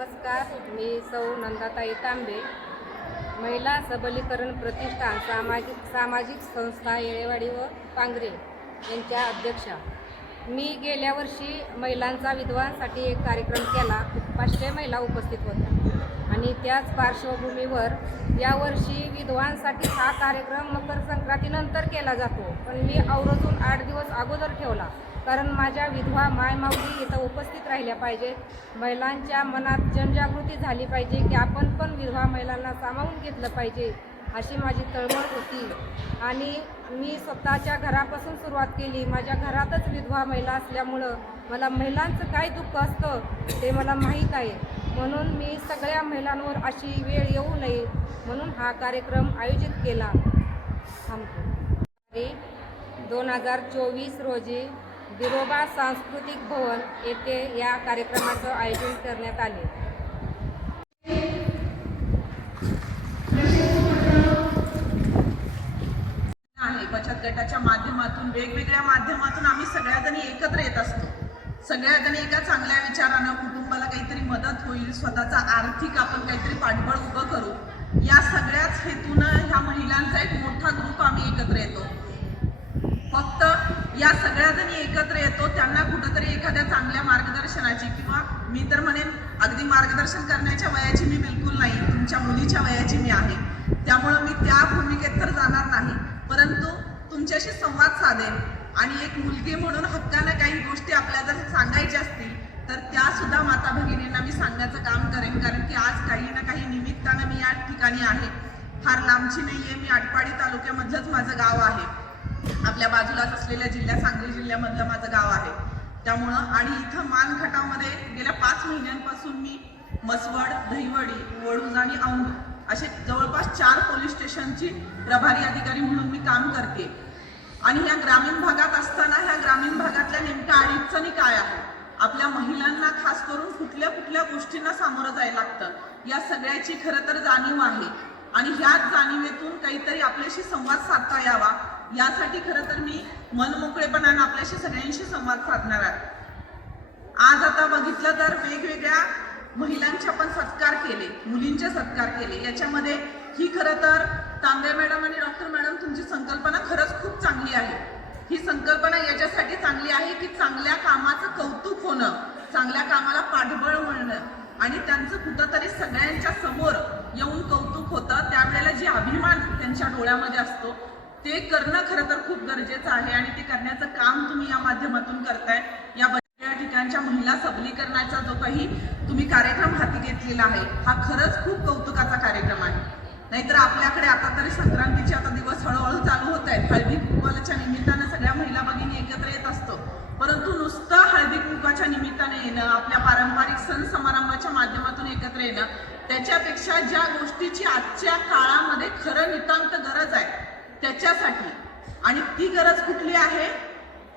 नमस्कार मी सौ नंदाताई तांबे. महिला सबलीकरण प्रतिष्ठान सामाजिक सामाजिक संस्था येळेवाडी व पांगरे यांच्या अध्यक्षा. मी गेल्या वर्षी महिलांचा विधवांसाठी एक कार्यक्रम केला. पाचशे महिला उपस्थित होत्या. आणि त्याच पार्श्वभूमीवर यावर्षी विधवांसाठी हा कार्यक्रम मकर संक्रांतीनंतर केला जातो. पण मी आवर्जून आठ दिवस अगोदर ठेवला. कारण माझ्या विधवा मायमाऊली इथं उपस्थित राहिल्या पाहिजेत. महिलांच्या मनात जनजागृती झाली पाहिजे की आपण पण विधवा महिलांना सामावून घेतलं पाहिजे अशी माझी तळमळ होती. आणि मी स्वतःच्या घरापासून सुरुवात केली. माझ्या घरातच विधवा महिला असल्यामुळं मला महिलांचं काय दुःख असतं ते मला माहीत आहे. म्हणून मी सगळ्या महिलांवर अशी वेळ येऊ नये म्हणून हा कार्यक्रम आयोजित केला. थांबतो. दोन हजार चोवीस रोजी बिरोबा सांस्कृतिक भवन येथे या कार्यक्रमाचं आयोजन करण्यात आले. बचत गटाच्या माध्यमातून वेगवेगळ्या माध्यमातून आम्ही सगळ्याजणी एकत्र येत असतो. सगळ्याजणी एका चांगल्या विचारानं कुटुंबाला काहीतरी मदत होईल स्वतःचा आर्थिक आपण काहीतरी पाठबळ उभं करू. या सगळ्याच हेतूनं ह्या महिलांचा एक मोठा ग्रुप आम्ही एकत्र येतो. फक्त या सगळ्याजणी एकत्र येतो त्यांना कुठंतरी एखाद्या चांगल्या मार्गदर्शनाची किंवा मी तर म्हणेन अगदी मार्गदर्शन करण्याच्या वयाची मी बिलकुल नाही तुमच्या मुलीच्या वयाची मी आहे. त्यामुळं मी त्या भूमिकेत तर जाणार नाही परंतु तुमच्याशी संवाद साधेन. आणि एक मुलगी म्हणून हक्कानं काही गोष्टी आपल्या जर सांगायच्या असतील तर त्या सुद्धा माता भगिनींना मी सांगण्याचं काम करेन कारण की आज काही ना काही निमित्तानं मी या ठिकाणी आहे. फार लांबची नाही आहे मी आटपाडी तालुक्यामधलंच माझं गाव आहे. आपल्या बाजूलाच असलेल्या जिल्ह्या सांगली जिल्ह्यामधलं माझं गाव आहे. त्यामुळं आणि इथं मानखटामध्ये गेल्या पाच महिन्यांपासून मी मसवड दहिवडी वडूज आणि औंध असे जवळपास चार पोलीस स्टेशनची प्रभारी अधिकारी म्हणून मी काम करते. आणि ह्या ग्रामीण भागात असताना ह्या ग्रामीण भागातल्या नेमक्या अडीचणी काय आहे आपल्या महिलांना खास करून कुठल्या कुठल्या गोष्टींना सामोरं जायला लागतं? या सगळ्याची खरं तर जाणीव आहे. आणि ह्याच जाणीवेतून काहीतरी आपल्याशी संवाद साधता यावा. यासाठी खरं तर मी मनमोकळेपणानं आपल्याशी सगळ्यांशी संवाद साधणार आहे. आज आता बघितलं तर वेगवेगळ्या महिलांचे आपण सत्कार केले मुलींचे सत्कार केले. याच्यामध्ये ही खरं तर तांबे मॅडम आणि डॉक्टर मॅडम तुमची संकल्पना खरंच खूप चांगली आहे. ही संकल्पना याच्यासाठी चांगली आहे की चांगल्या कामाचं कौतुक होणं चांगल्या कामाला पाठबळ मिळणं आणि त्यांचं कुठंतरी सगळ्यांच्या समोर येऊन कौतुक होतं. त्यावेळेला जी अभिमान त्यांच्या डोळ्यामध्ये असतो ते करणं खरं तर खूप गरजेचं आहे आणि ते करण्याचं काम तुम्ही या माध्यमातून करताय. या या ठिकाणच्या महिला सबलीकरणाचा जो काही तुम्ही कार्यक्रम हाती घेतलेला आहे हा खरंच खूप कौतुकाचा कार्यक्रम आहे. नाहीतर आपल्याकडे आता तरी संक्रांतीचे आता दिवस हळूहळू चालू होत आहेत. हळदी कुंकवाच्या निमित्तानं सगळ्या महिला भगिनी एकत्र येत असतो. परंतु नुसतं हळदी कुंकवाच्या निमित्ताने येणं आपल्या पारंपरिक सण समारंभाच्या माध्यमातून एकत्र येणं त्याच्यापेक्षा ज्या गोष्टीची आजच्या काळामध्ये खरं नितांत गरज आहे त्याच्यासाठी. आणि ती गरज कुठली आहे?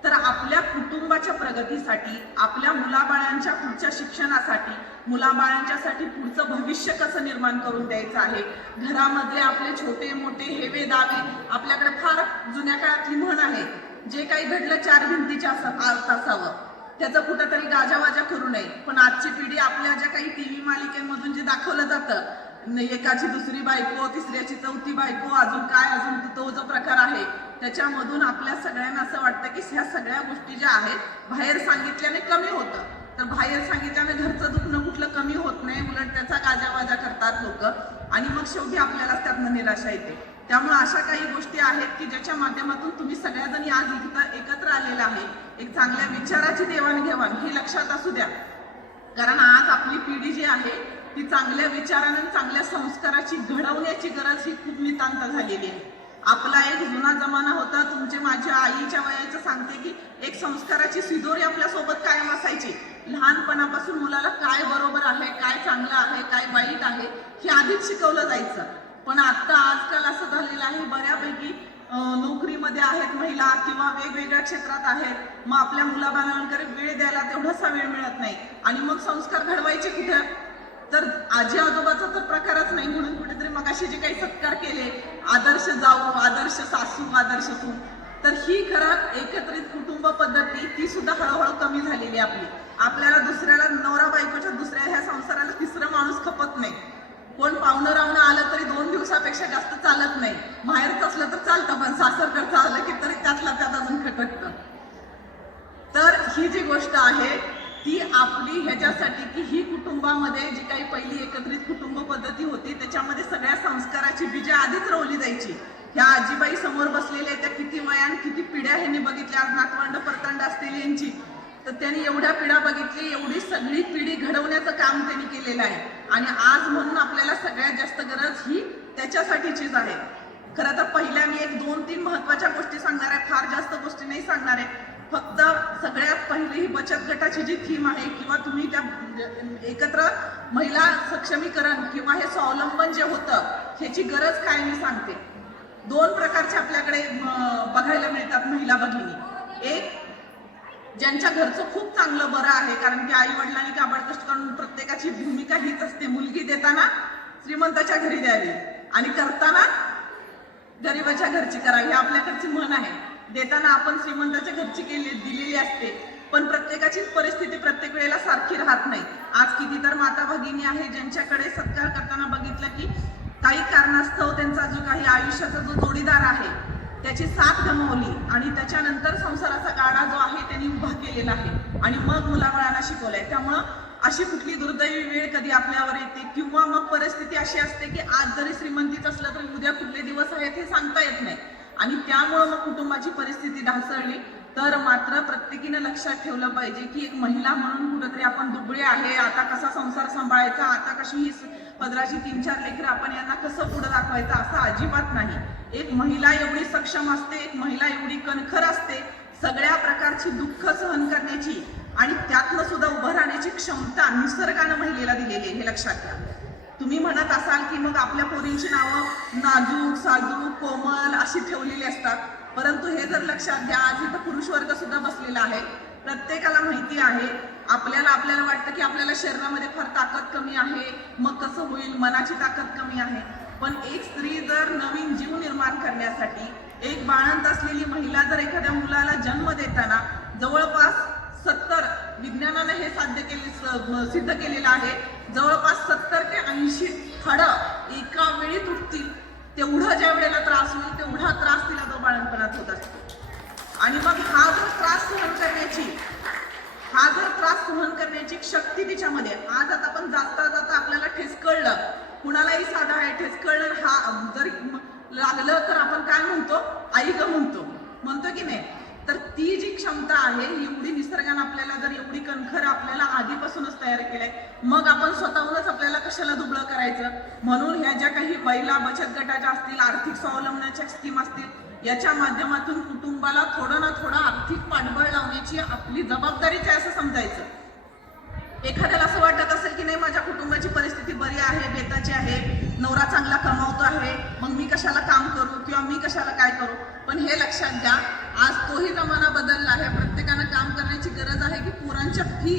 तर आपल्या कुटुंबाच्या प्रगतीसाठी आपल्या मुलाबाळांच्या पुढच्या शिक्षणासाठी मुलाबाळांच्यासाठी पुढचं भविष्य कसं निर्माण करून द्यायचं आहे? घरामधले आपले छोटे मोठे हेवे दावे आपल्याकडे फार जुन्या काळातली म्हण आहे जे काही घडलं चार भिंतीच्या अर्थ असावं त्याचं कुठंतरी गाजावाजा करू नये. पण आजची पिढी आपल्या ज्या काही टी व्ही मालिकेमधून जे दाखवलं जातं एकाची दुसरी बायको तिसऱ्याची चौथी बायको अजून काय अजून तो जो प्रकार आहे त्याच्यामधून आपल्या सगळ्यांना असं वाटतं की ह्या सगळ्या गोष्टी ज्या आहेत बाहेर सांगितल्याने कमी होतं. तर बाहेर सांगितल्याने घरचं दुखणं कुठलं कमी होत नाही उलट त्याचा गाजावाजा करतात लोक. आणि मग शेवटी आपल्याला त्यातनं निराशा येते. त्यामुळे अशा काही गोष्टी आहेत की ज्याच्या माध्यमातून तुम्ही सगळ्याजणी आज इथं एकत्र आलेला आहे. एक चांगल्या विचाराची देवाणघेवाण ही लक्षात असू द्या. कारण आज आपली पिढी जी आहे ती चांगल्या विचारानं चांगल्या संस्काराची घडवण्याची गरज ही खूप नितांत झालेली आहे. आपला एक जुना जमाना होता. तुमचे माझ्या आईच्या वयाचं सांगते की एक संस्काराची सिदोरी आपल्यासोबत कायम असायची. लहानपणापासून मुलाला काय बरोबर आहे काय चांगलं आहे काय वाईट आहे हे आधीच शिकवलं जायचं. पण आता आजकाल असं झालेलं आहे बऱ्यापैकी नोकरीमध्ये आहेत महिला किंवा वेगवेगळ्या क्षेत्रात आहेत. मग आपल्या मुलाबाळांकडे वेळ द्यायला तेवढासा वेळ मिळत नाही. आणि मग संस्कार घडवायचे कुठं? तर आजी आजोबाचा तर प्रकारच नाही म्हणून कुठेतरी मगाशी जे काही सत्कार केले आदर्श जाऊ आदर्श सासू आदर्श तू तर ही खरं एकत्रित कुटुंब पद्धती ती सुद्धा हळूहळू कमी झालेली आपली. आपल्याला दुसऱ्याला नवरा बायकोच्या दुसऱ्या ह्या संसाराला तिसरा माणूस खपत नाही. कोण पाहुणं रावणं आलं तरी दोन दिवसापेक्षा जास्त चालत नाही. माहेरच असलं तर चालतं पण सासरकडचं आलं की तरी त्यातला त्यात अजून खटकतं. तर ही जी गोष्ट आहे ती आपली ह्याच्यासाठी की ही कुटुंबामध्ये जी काही पहिली एकत्रित कुटुंब पद्धती होती त्याच्यामध्ये सगळ्या संस्काराची बीजे आधीच रोवली जायची. ह्या आजीबाई समोर बसलेल्या त्या किती वयान किती पिढ्या ह्यांनी बघितल्या आज नातवंड परतंड असतील यांची. तर त्यांनी एवढ्या पिढ्या बघितली एवढी सगळी पिढी घडवण्याचं काम त्यांनी केलेलं आहे. आणि आज म्हणून आपल्याला सगळ्यात जास्त गरज ही त्याच्यासाठीचीच आहे. खरं तर पहिल्या मी एक दोन तीन महत्त्वाच्या गोष्टी सांगणार आहे फार जास्त गोष्टी नाही सांगणार आहे. फक्त सगळ्यात पहिली ही बचत गटाची जी थीम आहे किंवा तुम्ही त्या म्हणजे एकत्र महिला सक्षमीकरण किंवा हे स्वावलंबन जे होतं ह्याची गरज काय मी सांगते. दोन प्रकारचे आपल्याकडे बघायला मिळतात महिला भगिनी. एक ज्यांच्या घरचं खूप चांगलं बरं आहे कारण की आई वडिलांनी काबडकष्ट करून प्रत्येकाची भूमिका हीच असते मुलगी देताना श्रीमंताच्या घरी द्यावी आणि करताना गरिबाच्या घरची करा ही आपल्याकडची म्हण आहे. देताना आपण श्रीमंताच्या घरची केली दिलेली असते. पण प्रत्येकाचीच परिस्थिती प्रत्येक वेळेला सारखी राहत नाही. आज किती तर माता भगिनी आहे ज्यांच्याकडे सत्कार करताना बघितलं की काही कारणास्तव त्यांचा जो काही आयुष्याचा जो जोडीदार आहे त्याची साथ गमावली आणि त्याच्यानंतर संसाराचा गाडा जो आहे त्यांनी उभा केलेला आहे. आणि मग मुलाबाळांना शिकवलंय. त्यामुळं अशी कुठली दुर्दैवी वेळ कधी आपल्यावर येते किंवा मग परिस्थिती अशी असते की आज जरी श्रीमंतीच असलं तरी उद्या कुठले दिवस आहेत हे सांगता येत नाही. आणि त्यामुळं मग कुटुंबाची परिस्थिती ढासळली. तर मात्र प्रत्येकीनं लक्षात ठेवलं पाहिजे की एक महिला म्हणून कुठंतरी आपण दुबळे आहे. आता कसा संसार सांभाळायचा? आता कशी ही पदराची तीन चार लेकरं आपण यांना कसं पुढे दाखवायचं असं अजिबात नाही. एक महिला एवढी सक्षम असते एक महिला एवढी कणखर असते सगळ्या प्रकारची दुःख सहन करण्याची आणि त्यातनं सुद्धा उभं राहण्याची क्षमता निसर्गानं महिलेला दिलेली आहे हे लक्षात घ्या तुम्ही म्हणत असाल की मग आपल्या पोरींची नावं नाजूक साजूक कोमल अशी ठेवलेली असतात. परंतु हे जर लक्षात घ्या आज इथं पुरुष वर्ग सुद्धा बसलेला आहे. प्रत्येकाला माहिती आहे. आपल्याला आपल्याला वाटतं की आपल्याला शरीरामध्ये फार ताकद कमी आहे. मग कसं होईल? मनाची ताकद कमी आहे. पण एक स्त्री जर नवीन जीव निर्माण करण्यासाठी एक बाळंत असलेली महिला जर एखाद्या मुलाला जन्म देताना जवळपास सत्तर विज्ञानाने हे साध्य केले स- सिद्ध केलेलं आहे. जवळपास सत्तर ते ऐंशी हाडं एका वेळी तुटतील. तेवढा ज्या वेळेला त्रास होईल तेवढा त्रास तिला तो बाळणपणात होत असतो. आणि मग हा जर त्रास सहन करण्याची हा जर त्रास सहन करण्याची शक्ती तिच्यामध्ये आज आता आपण जाता जाता आपल्याला ठेस कळलं. कुणालाही साधा आहे ठेस कळलं. हा जर लागलं तर आपण काय म्हणतो? आई ग म्हणतो. म्हणतो की नाही तर ती जी क्षमता आहे एवढी निसर्गाने आपल्याला जर एवढी कणखर आपल्याला आधीपासूनच तयार केलंय मग आपण स्वतःहूनच आपल्याला कशाला दुबळं करायचं? म्हणून ह्या ज्या काही महिला बचत गटाच्या असतील आर्थिक स्वावलंबनाच्या स्कीम असतील याच्या माध्यमातून कुटुंबाला थोडं ना थोडं आर्थिक पाठबळ लावण्याची आपली जबाबदारीच आहे असं समजायचं. एखाद्याला असं वाटत असेल की नाही माझ्या कुटुंबाची परिस्थिती बरी आहे बेताची आहे नवरा चांगला कमावतो आहे मग मी कशाला काम करू किंवा मी कशाला काय करू? पण हे लक्षात घ्या आज तोही जमाना बदलला आहे. प्रत्येकानं काम करण्याची गरज आहे की पोरांच्या फी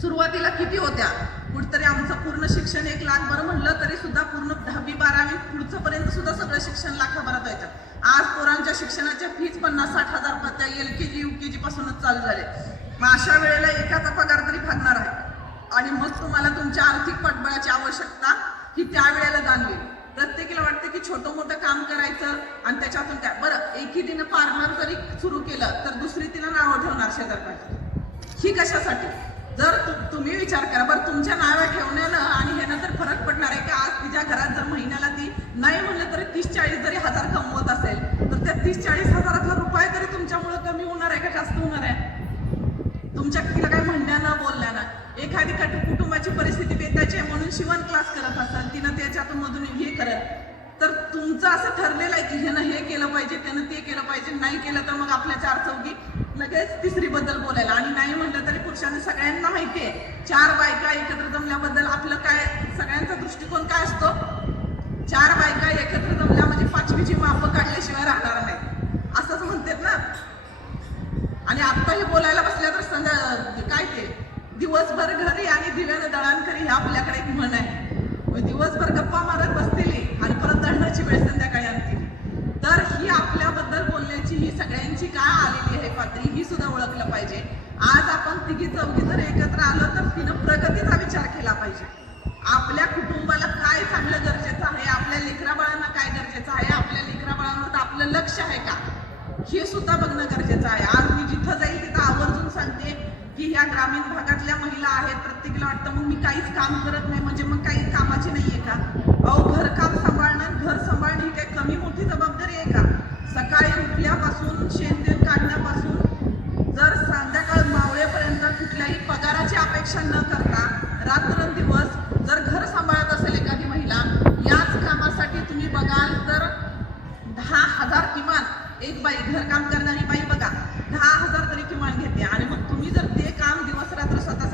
सुरुवातीला किती होत्या? कुठतरी आमचं पूर्ण शिक्षण एक लाख बरं म्हणलं तरी सुद्धा पूर्ण दहावी बारावी पुढचं पर्यंत सुद्धा सगळं शिक्षण लाखाभरात व्हायचं. आज पोरांच्या शिक्षणाच्या फीज पन्नास साठ हजार रुपये एल के जी यू के जी पासूनच चालू झाले. मग अशा वेळेला एकाचा पगार तरी भागणार आहे. आणि मग तुम्हाला तुमच्या आर्थिक पाठबळाची आवश्यकता ही त्यावेळेला जाणवेल. प्रत्येकीला वाटतं की छोटं मोठं काम करायचं आणि त्याच्यातून काय बरं एकी तिनं पार्लर जरी सुरू केलं तर दुसरी तिला नावं ठेवणार शेजारपाशी ही कशासाठी? जर तु- तुम्ही विचार करा बरं तुमच्या नावं ठेवण्यानं आणि ह्यानं तर फरक पडणार आहे की? आज तिच्या घरात जर महिन्याला ती नाही म्हणलं तरी तीस चाळीस जरी हजार कमवत असेल तर त्या तीस चाळीस हजाराचा रुपये तरी तुमच्यामुळं कमी होणार आहे का जास्त होणार आहे? तुमच्या तिला काय म्हणण्यानं बोलण्यानं. एखादी कट कुटुंबाची परिस्थिती बेताची आहे म्हणून शिवण क्लास करत असाल तिनं त्याच्यातून मधून हे करत. तर तुमचं असं ठरलेलं आहे की ह्यानं हे केलं पाहिजे त्यानं ते केलं पाहिजे नाही केलं तर मग आपल्या चार चौकी लगेच तिसरी बद्दल बोलायला. आणि नाही म्हणलं तरी पुरुषांना सगळ्यांना माहिती आहे चार बायका एकत्र जमल्याबद्दल आपलं काय सगळ्यांचा दृष्टिकोन काय असतो? चार बायका एकत्र जमल्या म्हणजे पाचवीची मापं काढल्याशिवाय राहणार नाही. असंच म्हणतात ना. आणि आता हे बोलायला बसल्या तर संध्या काय ते? दिवसभर घरी आणि दिव्यानं दळण करी हे आपल्याकडे एक म्हण आहे. दिवसभर गप्पा मारत बसतील आणि परत दळणाची वेळ संध्याकाळी आणतील. तर ही आपल्याबद्दल बोलण्याची ही सगळ्यांची काय आलेली आहे पातळी ही सुद्धा ओळखलं पाहिजे. आज आपण तिघी चौघी जर एकत्र आलो तर तिनं प्रगतीचा विचार केला पाहिजे. आहेत प्रत्येकीला वाटतं मग मी काहीच काम करत नाही म्हणजे मग काही कामाची नाहीये का? अहो घरकाम सांभाळणं घर सांभाळणं ही काही कमी मोठी जबाबदारी आहे का? सकाळी उठल्यापासून शेणतेल काढण्यापासून जर संध्याकाळ मावळेपर्यंत कुठल्याही पगाराची अपेक्षा न करता रात्रंदिवस जर घर सांभाळत असेल एखादी महिला याच कामासाठी तुम्ही बघाल तर दहा हजार किमान एक बाई घरकाम करणारी बाई बघा दहा हजार तरी किमान घेते आणि मग तुम्ही जर ते काम दिवस रात्र स्वतः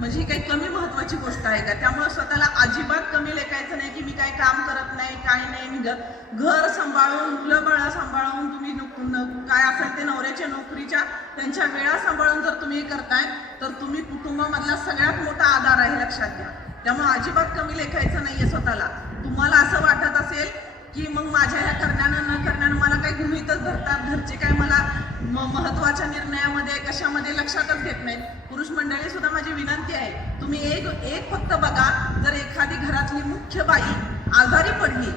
म्हणजे ही काही कमी महत्वाची गोष्ट आहे का? त्यामुळे स्वतःला अजिबात कमी लेखायचं नाही की मी काही काम करत नाही काय नाही मी घर सांभाळून मुलं बाळं सांभाळून तुम्ही न- काय असेल ते नवऱ्याच्या नोकरीच्या त्यांच्या वेळा सांभाळून जर तुम्ही करताय तर तुम्ही कुटुंबामधला सगळ्यात मोठा आधार आहे लक्षात घ्या. त्यामुळे अजिबात कमी लेखायचं नाहीये स्वतःला. तुम्हाला असं वाटत असेल की मग माझ्या ह्या करण्यानं न करण्यानं मला काही गृहितच धरतात घरचे काय मला म- महत्त्वाच्या निर्णयामध्ये कशामध्ये लक्षातच घेत नाहीत. पुरुष मंडळी सुद्धा माझी विनंती आहे तुम्ही एक एक फक्त बघा जर एखादी घरातली मुख्य बाई आजारी पडली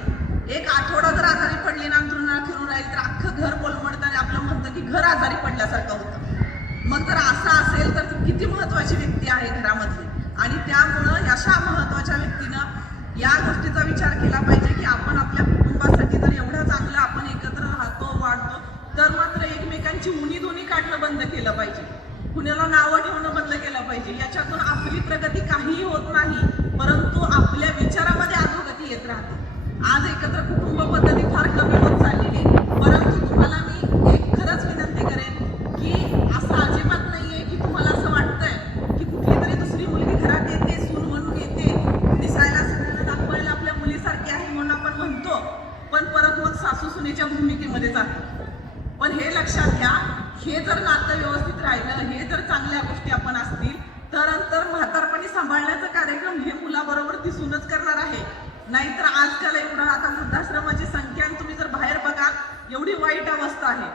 एक आठवडा जर आजारी पडली ना अंथरुणाला फिरून राहील तर अख्खं घर कोलमडतं आणि आपलं म्हणतं की घर आजारी पडल्यासारखं होतं. मग जर असं असेल तर ती किती महत्वाची व्यक्ती आहे घरामधली? आणि त्यामुळं अशा महत्त्वाच्या व्यक्तीनं या गोष्टीचा विचार केला पाहिजे की आपण आपल्या कुटुंबासाठी जर एवढं चांगलं आपण एकत्र राहतो वाढतो तर मात्र एकमेकांची उणी दोन्ही काढणं बंद केलं पाहिजे. कुणाला नावं ठेवणं बंद केलं पाहिजे. याच्यातून आपली प्रगती काहीही होत नाही परंतु आपल्या विचारामध्ये अधोगती येत राहते. आज एकत्र कुटुंब पद्धती फार कमी होत चाललेली आहे. परंतु तुम्हाला मी एक खरंच विनंती करेन की असं अजिबात नाहीये की तुम्हाला असं वाटतंय की कुठली तरी दुसरी मुलगी घरात येते सून म्हणून येते दिसायला सगळ्यांना दाखवायला आपल्या मुलीसारखी आहे म्हणून आपण म्हणतो पण परत मग सासू सुनेच्या भूमिकेमध्ये जातो पण हे लक्षात घ्या हे जर नातं व्यवस्थित राहिलं हे जर चांगल्या गोष्टी आपण असतील तर नंतर म्हातारपणी सांभाळण्याचा कार्यक्रम हे मुलाबरोबर ती सूनच करणार आहे नाहीतर आजकाल एवढं आता वृद्धाश्रमाची संख्या आणि तुम्ही जर बाहेर बघा एवढी वाईट अवस्था आहे.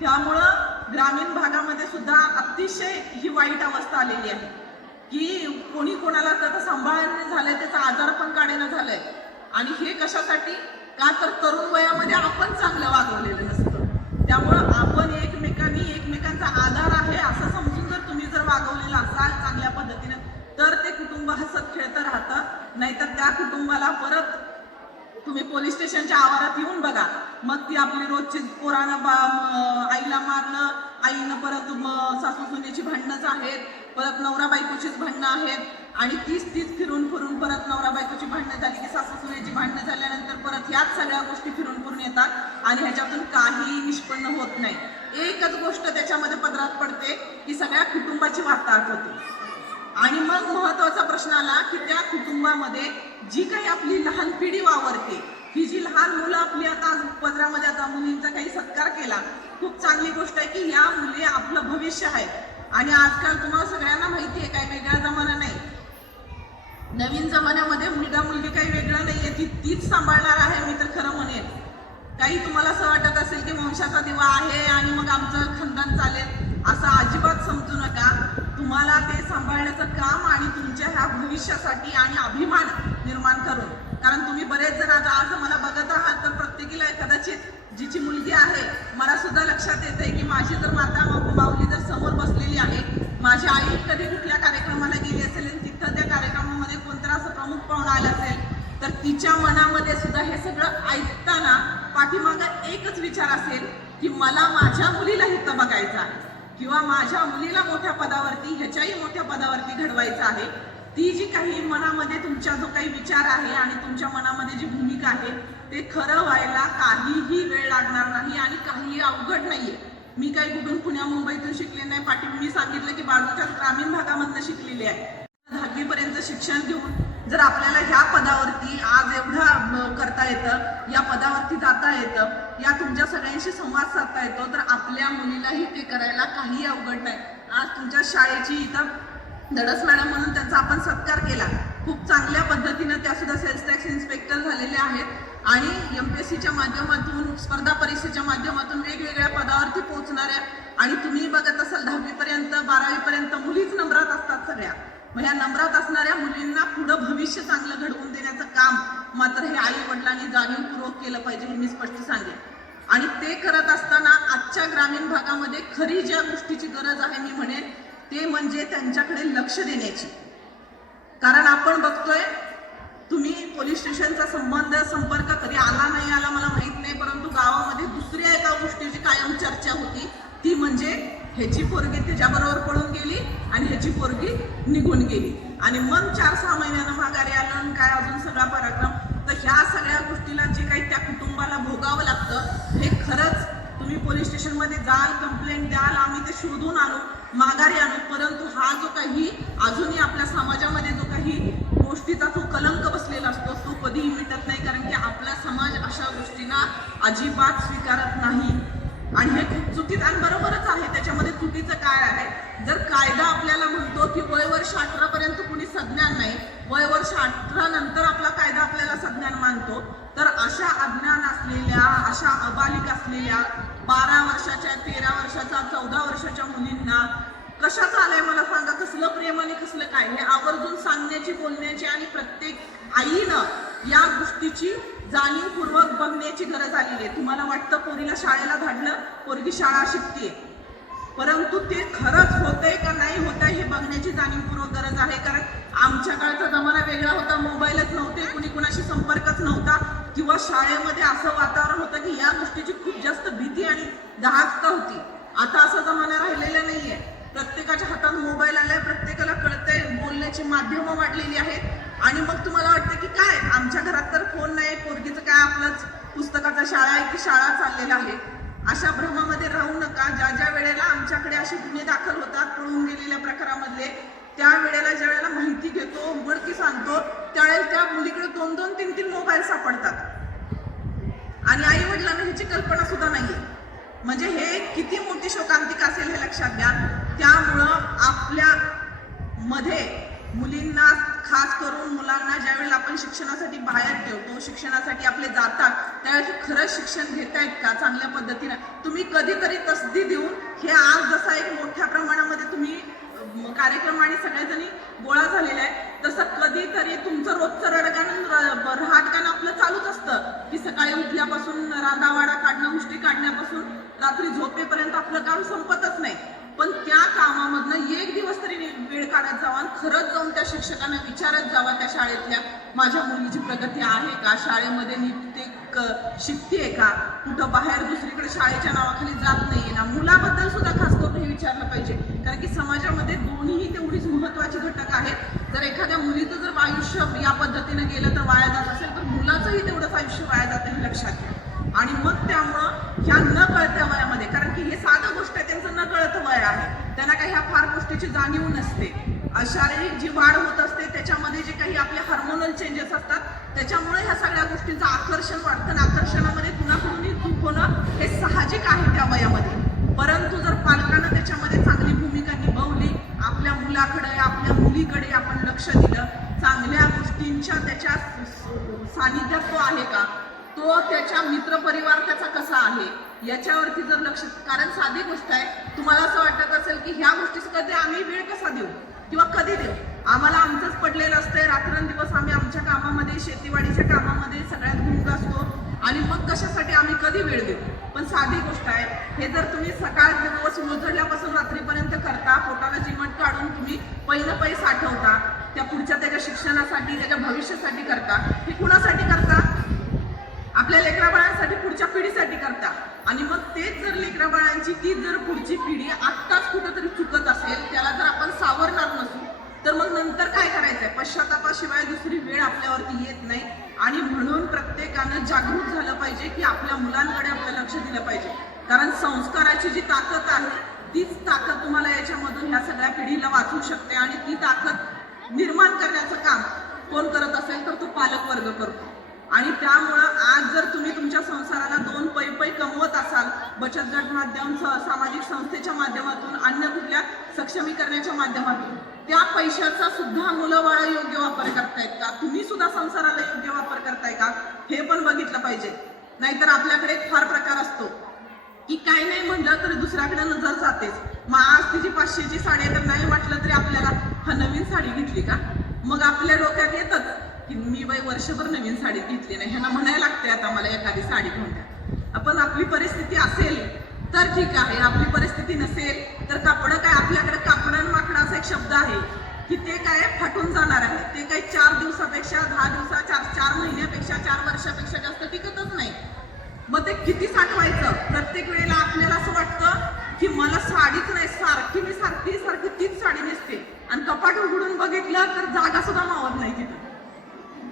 त्यामुळं ग्रामीण भागामध्ये सुद्धा अतिशय ही वाईट अवस्था आलेली आहे. की कोणी कोणाला त्याचं सांभाळणं झालंय त्याचा आजार पण काढणं झालंय. आणि हे कशासाठी? का तर तरुण वयामध्ये आपण चांगलं वागवलेलं नसतं. त्यामुळं आपण एकमेकांनी एकमेकांचा आधार आहे असं समजून जर तुम्ही जर वागवलेलं असाल चांगल्या पद्धतीनं तर ते कुटुंब हसत खेळतं राहतं. नाहीतर त्या कुटुंबाला परत तुम्ही पोलीस स्टेशनच्या आवारात येऊन बघा. मग ती आपली रोजची पोरानं बा आईला मारलं. आईनं परत सासू सुनेची भांडणंच आहेत. परत नवरा बायकोचीच भांडणं आहेत. आणि तीच तीच फिरून फिरून परत नवरा बायकोची भांडणं झाली की सासू सुनेची भांडणं झाल्यानंतर परत ह्याच सगळ्या गोष्टी फिरून फिरून येतात. आणि ह्याच्यातून काही निष्पन्न होत नाही. एकच गोष्ट त्याच्यामध्ये पदरात पडते की सगळ्या कुटुंबाची वार्ताहर होते. आणि मग महत्त्वाचा प्रश्न आला की त्या कुटुंबामध्ये जी काही आपली लहान पिढी वावरते ही जी लहान मुलं आपली आता आज पदरामध्ये आता मुलींचा काही सत्कार केला खूप चांगली गोष्ट आहे की या मुली आपलं भविष्य आहे. आणि आजकाल तुम्हाला सगळ्यांना माहिती आहे काय वेगळा जमाना नाही. नवीन जमान्यामध्ये मुलगा मुलगी काही वेगळं आहे ती तीच सांभाळणार आहे मी तर खरं म्हणेन. काही तुम्हाला असं वाटत असेल की वंशाचा दिवा आहे आणि मग आमचं खानदान चालेल. असं अजिबात समजू नका. तुम्हाला ते सांभाळण्याचं काम आणि तुमच्या ह्या भविष्यासाठी आणि अभिमान निर्माण करून. कारण तुम्ही बरेच जण आता आज मला बघत आहात तर प्रत्येकीला कदाचित जिची मुलगी आहे मला सुद्धा लक्षात येते की माझी जर माता माऊली जर समोर बसलेली आहे माझी आई कधी कुठल्या कार्यक्रमाला गेली असेल आणि तिथं त्या कार्यक्रमामध्ये कोणता असं प्रमुख पाहुणा आला असेल तर तिच्या मनामध्ये सुद्धा हे सगळं ऐकताना पाठीमागं एकच विचार असेल की मला माझ्या मुलीला इथं बघायचं आहे. किंवा माझ्या मुलीला मोठ्या पदावरती ह्याच्याही मोठ्या पदावरती घडवायचं आहे ती जी काही मनामध्ये तुमचा जो काही विचार आहे आणि तुमच्या मनामध्ये जी भूमिका आहे ते खरं व्हायला काहीही वेळ लागणार नाही आणि काहीही अवघड नाहीये. मी काही कुठून पुण्या मुंबईतून शिकले नाही पाठी मी सांगितलं की बाजूच्या ग्रामीण भागामधनं शिकलेली आहे. दहावीपर्यंत शिक्षण घेऊन जर आपल्याला ह्या पदावरती आज एवढं करता येतं या पदावरती जाता येतं या तुमच्या सगळ्यांशी संवाद साधता येतो तर आपल्या मुलीलाही ते करायला काही अवघड नाही. आज तुमच्या शाळेची इथं धडस मॅडम म्हणून त्यांचा आपण सत्कार केला. खूप चांगल्या पद्धतीनं त्या सुद्धा सेल्स टॅक्स इन्स्पेक्टर झालेल्या आहेत. आणि एम पी एस सीच्या माध्यमातून स्पर्धा परीक्षेच्या माध्यमातून वेगवेगळ्या पदावरती पोहोचणाऱ्या. आणि तुम्ही बघत असाल दहावीपर्यंत बारावीपर्यंत मुलीच नंबरात असतात सगळ्या. मग ह्या नंबरात असणाऱ्या मुलींना पुढं भविष्य चांगलं घडवून देण्याचं काम मात्र हे आई वडिलांनी जाणीवपूर्वक केलं पाहिजे हे मी स्पष्ट सांगेन. आणि ते करत असताना आजच्या ग्रामीण भागामध्ये खरी ज्या गोष्टीची गरज आहे मी म्हणेन ते म्हणजे त्यांच्याकडे लक्ष देण्याची. कारण आपण बघतोय तुम्ही पोलीस स्टेशनचा संबंध संपर्क कधी आला नाही आला मला माहीत नाही परंतु गावामध्ये दुसऱ्या एका गोष्टीची कायम चर्चा होती ती म्हणजे ह्याची पोरगी त्याच्याबरोबर पळून गेली आणि ह्याची पोरगी निघून गेली. आणि मग चार सहा महिन्यानं माघारी आलं आणि काय अजून सगळा पराक्रम? तर ह्या सगळ्या गोष्टीला जे काही त्या कुटुंबाला भोगावं लागतं हे खरंच तुम्ही पोलीस स्टेशनमध्ये जाल कंप्लेंट द्याल आम्ही ते शोधून आणू माघारी आणू. परंतु हा जो काही अजूनही आपल्या समाजामध्ये जो काही गोष्टीचा जो कलंक बसलेला असतो तो कधीही मिटत नाही कारण की आपला समाज अशा गोष्टींना अजिबात स्वीकारत नाही. आणि हे खूप चुकीत आणि बरोबरच चुकीचं काय आहे? जर कायदा आपल्याला म्हणतो की वय वर्ष अठरापर्यंत कुणी सज्ञान नाही वय वर्ष अठरा नंतर आपला कायदा आपल्याला सज्ञान मानतो तर अशा अज्ञान असलेल्या अशा अबालिक असलेल्या बारा वर्षाच्या तेरा वर्षाच्या चौदा वर्षाच्या मुलींना कशाचं आलंय मला सांगा? कसलं प्रेम आणि कसलं काय? हे आवर्जून सांगण्याची बोलण्याची आणि प्रत्येक आईनं या गोष्टीची जाणीवपूर्वक बघण्याची गरज आलेली आहे. तुम्हाला वाटतं पोरीला शाळेला धाडलं? पोरगी शाळा शिकते परंतु ते खरंच होतंय का नाही होतंय हे बघण्याची जाणीवपूर्वक गरज आहे. कारण आमच्या काळचा जमाना वेगळा होता मोबाईलच नव्हते कुणी कुणाशी संपर्कच नव्हता. किंवा शाळेमध्ये असं वातावरण होतं की या गोष्टीची खूप जास्त भीती आणि दाहकता होती. आता असा जमाना राहिलेला नाहीये. प्रत्येकाच्या हातात मोबाईल आलाय प्रत्येकाला कळतंय बोलण्याची माध्यमं वाढलेली आहेत. आणि मग तुम्हाला वाटतं की काय? आमच्या घरात तर फोन नाही पोरगीचं काय आपलंच पुस्तकाचा शाळा आहे की शाळा चाललेला आहे. अशा भ्रमामध्ये राहू नका. ज्या ज्या वेळेला आमच्याकडे असे गुन्हे दाखल होतात पळून गेलेल्या प्रकारामधले त्या वेळेला ज्या वेळेला माहिती घेतो उघडकी सांगतो त्यावेळेला त्या मुलीकडे दोन दोन तीन तीन मोबाईल सापडतात. आणि आई वडिलांना ह्याची कल्पना सुद्धा नाहीये. म्हणजे हे किती मोठी शोकांतिक असेल हे लक्षात घ्या. त्यामुळं आपल्या मध्ये मुलींना खास करून मुलांना ज्यावेळेला आपण शिक्षणासाठी बाहेर ठेवतो शिक्षणासाठी आपले जातात त्यावेळेस खरंच शिक्षण घेतायत का? चांगल्या पद्धतीने. तुम्ही कधीतरी तसदी देऊन हे आज जसा एक मोठ्या प्रमाणामध्ये तुम्ही कार्यक्रम आणि सगळ्याजणी गोळा झालेला आहे तसं कधीतरी तुमचं रोजचं रडगाणं र- रहाटगाणं आपलं चालूच असतं. की सकाळी उठल्यापासून रांधावाडा काढणं मुष्टी काढण्यापासून रात्री झोपेपर्यंत आपलं काम संपतच नाही. आव्हान खरंच जाऊन त्या शिक्षकांना विचारत जावा त्या शाळेतल्या माझ्या मुलीची प्रगती आहे का? शाळेमध्ये नीट शिकते शिकतेय का? कुठं बाहेर दुसरीकडे शाळेच्या नावाखाली जात नाहीये ना? मुलाबद्दल सुद्धा खास करून हे विचारलं पाहिजे. कारण की समाजामध्ये दोन्हीही तेवढीच महत्वाची घटक आहेत. जर एखाद्या मुलीचं जर आयुष्य या पद्धतीने गेलं तर वाया जात असेल तर मुलाचंही तेवढंच आयुष्य वाया जातं हे लक्षात घ्या आणि मग त्यामुळं ह्या न कळत्या वयामध्ये कारण की हे साधं गोष्ट आहे त्यांचं न कळतं वय आहे. त्यांना काही ह्या फार गोष्टीची जाणीव नसते. शारीरिक जी वाढ होत असते त्याच्यामध्ये जे काही आपले हार्मोनल चेंजेस असतात त्याच्यामुळे ह्या सगळ्या गोष्टींचं आकर्षण वाढतं आणि आकर्षणामध्ये कुणाकडूनही चूक होणं हे साहजिक आहे त्या वयामध्ये. परंतु जर पालकानं त्याच्यामध्ये चांगली भूमिका निभावली आपल्या मुलाकडे आपल्या मुलीकडे आपण लक्ष दिलं चांगल्या गोष्टींच्या त्याच्या सानिध्यात तो आहे का? तो त्याच्या मित्रपरिवार त्याचा कसा आहे? याच्यावरती जर लक्ष कारण साधी गोष्ट आहे तुम्हाला असं वाटत असेल की ह्या गोष्टीस कधी आम्ही वेळ कसा देऊ? किंवा कधी देऊ? आम्हाला आमचंच पडलेलं असतंय. रात्रंदिवस आम्ही आमच्या कामामध्ये शेतीवाडीच्या कामामध्ये सगळ्यात गुंग असतो. आणि मग कशासाठी आम्ही कधी वेळ देऊ? पण साधी गोष्ट आहे हे जर तुम्ही सकाळ दिवस उजळल्यापासून रात्रीपर्यंत करता पोटाला जीवन काढून तुम्ही पहिलं पै साठवता त्या पुढच्या त्याच्या शिक्षणासाठी त्याच्या भविष्यासाठी करता हे कुणासाठी करता? आपल्या लेकरा बाळांसाठी पुढच्या पिढीसाठी करता. आणि मग तेच जर लेकरा बाळांची जर पुढची पिढी आत्ताच कुठंतरी चुकत असेल त्याला जर आपण सावरणार नसू तर मग नंतर काय करायचंय? पश्चातापाशिवाय दुसरी वेळ आपल्यावरती येत नाही. आणि म्हणून प्रत्येकानं जागरूक झालं पाहिजे की आपल्या मुलांकडे आपलं लक्ष दिलं पाहिजे. कारण संस्काराची जी ताकद आहे तीच ताकद तुम्हाला याच्यामधून ह्या सगळ्या पिढीला वाचू शकते. आणि ती ताकद निर्माण करण्याचं काम कोण करत असेल तर तो पालक वर्ग करतो. आणि त्यामुळं आज जर तुम्ही तुमच्या संसाराला दोन पै पै कमवत असाल बचत गट माध्यम सामाजिक संस्थेच्या माध्यमातून अन्य कुठल्या सक्षमीकरणाच्या माध्यमातून त्या पैशाचा सुद्धा मुलं योग्य वापर करतायत का? तुम्ही सुद्धा संसाराला योग्य वापर करताय का? हे पण बघितलं पाहिजे. नाहीतर आपल्याकडे एक फार प्रकार असतो की काय नाही म्हणलं तरी दुसऱ्याकडे नजर जातेच. मग आज तिची पाचशेची साडी तर नाही म्हटलं तरी आपल्याला हा नवीन साडी घेतली का? मग आपल्या डोक्यात येतच. की मी बाई वर्षभर नवीन साडी घेतली नाही. ह्यांना म्हणायला लागते आता मला एखादी साडी घेऊन द्या. आपण आपली परिस्थिती असेल तर ठीक आहे. आपली परिस्थिती नसेल तर कापडं काय आपल्याकडे कापडं माकडं असा एक शब्द आहे की ते काय फाटून जाणार आहे. ते काही चार दिवसापेक्षा दहा दिवसा चार चार महिन्यापेक्षा चार वर्षापेक्षा जास्त टिकतच नाही. मग ते किती साठवायचं? प्रत्येक वेळेला आपल्याला असं वाटतं की मला साडीच नाही सारखी मी सारखी सारखी तीच साडी नेसते. आणि कपाट उघडून बघितलं तर जागा सुद्धा मावत नाही तिथं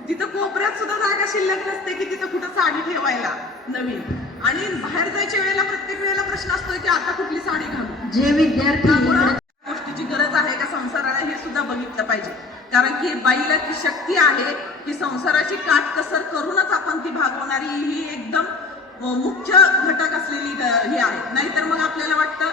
तिथं कोपऱ्यात सुद्धा जागा शिल्लक नसते की तिथं कुठं साडी ठेवायला नवीन. आणि बाहेर जायच्या वेळेला प्रत्येक वेळेला प्रश्न असतोय की आता कुठली साडी घालू? जे विद्यार्थी गोष्टीची गरज आहे का संसाराला हे सुद्धा बघितलं पाहिजे. कारण की बाईला ती शक्ती आहे की संसाराची काटकसर करूनच आपण ती भागवणारी ही एकदम मुख्य घटक असलेली ही आहे. नाहीतर मग आपल्याला वाटतं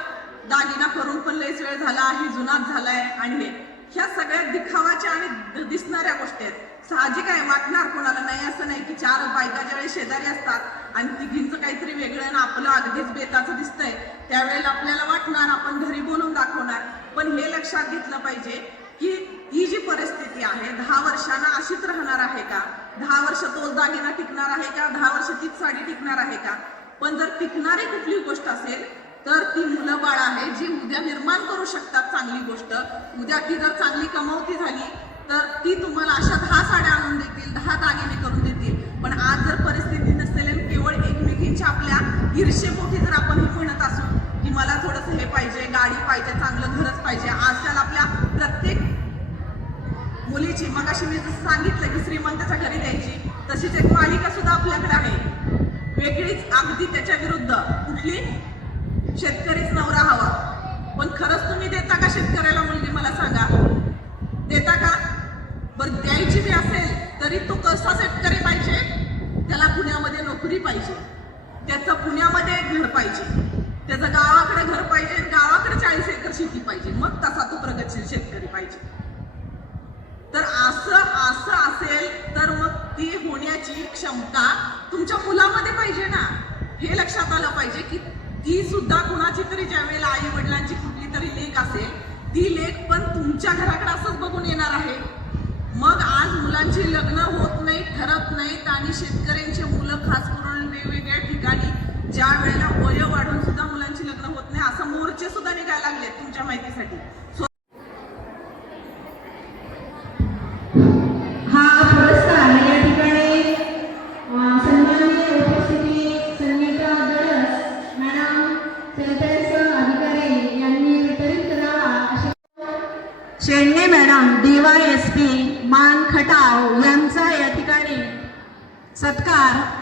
दागिना करून पण लयच वेळ झाला ही जुनाच झालाय आणि हे. ह्या सगळ्या दिखावाच्या आणि दिसणाऱ्या गोष्टी आहेत. साहजिक आहे वाटणार कोणाला नाही असं नाही की चार बायका ज्यावेळी शेजारी असतात आणि तिघींचं काहीतरी वेगळं आणि आपलं अगदीच बेताचं दिसतंय त्यावेळेला आपल्याला वाटणार आपण घरी बोलून दाखवणार. पण हे लक्षात घेतलं पाहिजे की ही जी परिस्थिती आहे दहा वर्षांना अशीच राहणार आहे का? दहा वर्ष तोच दागिना टिकणार आहे का? दहा वर्ष तीच साडी टिकणार आहे का? पण जर टिकणारी कुठली गोष्ट असेल तर ती मुलं बाळ आहे जी उद्या निर्माण करू शकतात चांगली गोष्ट. उद्या ती जर चांगली कमावती झाली तर ती तुम्हाला अशा दहा साड्या आणून देतील दहा दागिने करून देतील. पण आज जर परिस्थिती नसेल आणि केवळ एकमेकींच्या आपल्या ईर्षेपोटी जर आपण हे म्हणत असू की मला थोडंसं हे पाहिजे गाडी पाहिजे चांगलं घरच पाहिजे आजकाल आपल्या प्रत्येक मुलीची मग अशी मी जसं सांगितलं की श्रीमंताच्या घरी द्यायची तशीच एक मालिका सुद्धा आपल्याकडे आहे. वेगळीच अगदी त्याच्या विरुद्ध. कुठली? शेतकरीच नवरा हवा. पण खरंच तुम्ही देता का शेतकऱ्याला मुलगी? मला सांगा. देता का? बरं द्यायची बी असेल तरी तो कसा शेतकरी पाहिजे? त्याला पुण्यामध्ये नोकरी पाहिजे. त्याचं पुण्यामध्ये एक घर पाहिजे. त्याचं गावाकडे घर पाहिजे गावाकडे चाळीस एकर शेती पाहिजे. मग तसा तो प्रगतशील शेतकरी पाहिजे. तर असं असं असेल तर मग ती होण्याची क्षमता तुमच्या मुलामध्ये पाहिजे ना. हे लक्षात आलं पाहिजे की ती सुद्धा कुणाची तरी ज्या वेळेला आई वडिलांची कुठली तरी लेख असेल ती लेख पण तुमच्या घराकडे असंच बघून येणार आहे. मग आज मुलांची लग्न होत नाही ठरत नाहीत आणि शेतकऱ्यांची मुलं खास करून वेगवेगळ्या ठिकाणी ज्या वेळेला वय वाढून सुद्धा मुलांची लग्न होत नाही असं मोर्चे सुद्धा निघायला लागले तुमच्या माहितीसाठी. सत्कार.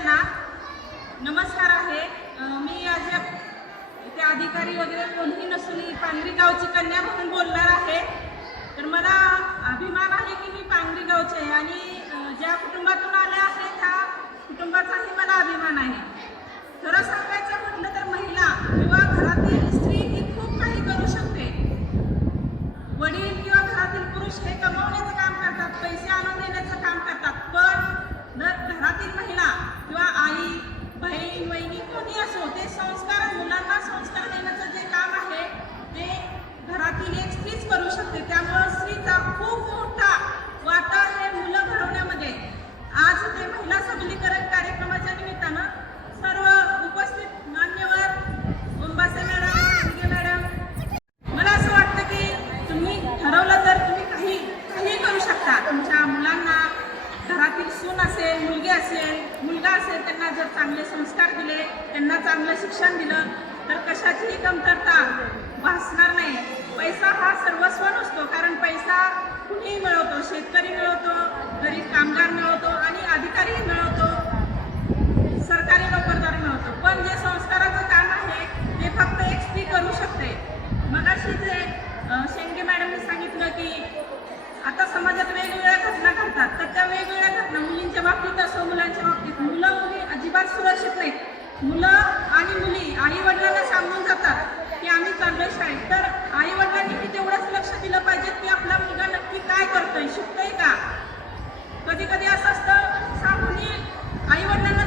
सगळ्यांना नमस्कार आहे. मी आज या- इथे अधिकारी वगैरे कोणीही नसून पांगरी गावची कन्या म्हणून बोलणार आहे. तर मला अभिमान आहे की मी पांगरी गावची आहे आणि ज्या कुटुंबातून आल्या आहे त्या कुटुंबाचाही मला अभिमान आहे. खरं सांगायचं म्हटलं तर महिला किंवा घरातील स्त्री ही खूप काही करू शकते वडील किंवा घरातील पुरुष हे कमवण्याचं काम करतात पैसे आणून देण्याचं काम करतात पण जर घरातील महिला किंवा आई बहीण वहिनी कोणी असो ते संस्कार मुलांना संस्कार देण्याचं जे काम आहे ते घरातील एक स्त्रीच करू शकते. त्यामुळं स्त्रीचा खूप मोठा वाटा हे मुलं घडवण्यामध्ये. आज ते महिला सबलीकरण कार्यक्रमाच्या चांगले संस्कार दिले त्यांना चांगलं शिक्षण दिलं तर कशाचीही कमतरता भासणार नाही. पैसा हा सर्वस्व नसतो कारण पैसा कुणीही मिळवतो शेतकरी मिळवतो गरीब कामगार मिळवतो आणि अधिकारीही मिळवतो सरकारी नोकरदार मिळवतो. पण जे संस्काराचं काम आहे ते फक्त एक स्त्री करू शकते. मगाशी जे शेंगे मॅडमने सांगितलं की आता समाजात वेगवेगळ्या घटना घडतात तर त्या वेगवेगळ्या घटना मुलींच्या बाबतीत असो मुलांच्या बाबतीत सुरक्षित नाहीत मुलं आणि मुली आई वडिलांना सांगून जातात की आम्ही चांगलं शाळेत. तर आई वडिलांनी तेवढंच लक्ष दिलं पाहिजे की आपला मुलगा नक्की काय करतोय शिकतोय का? कधी कधी असं असतं सांगून आई वडिलांना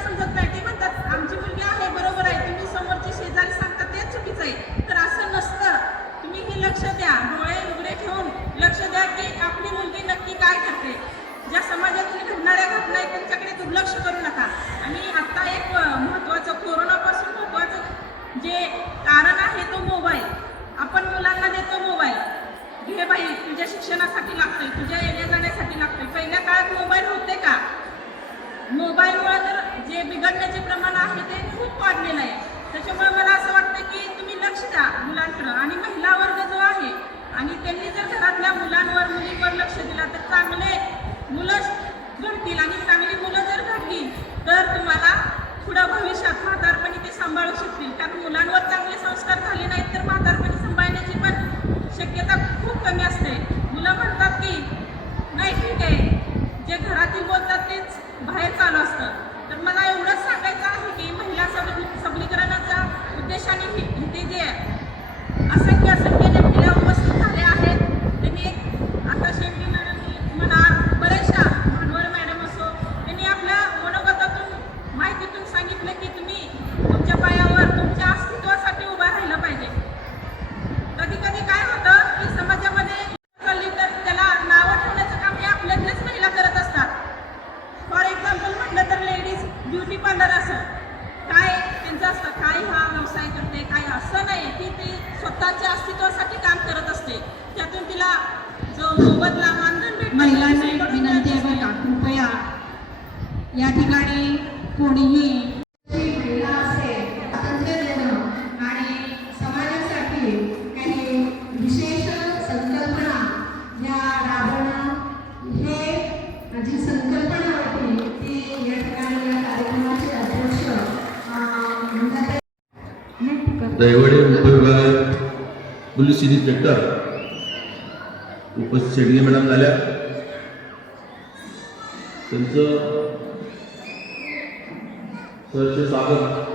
दैवडे उपविभागात पोलीस इन्स्पेक्टर उपस्थित शेडगे मॅडम झाल्या. त्यांचं सरचे स्वागत.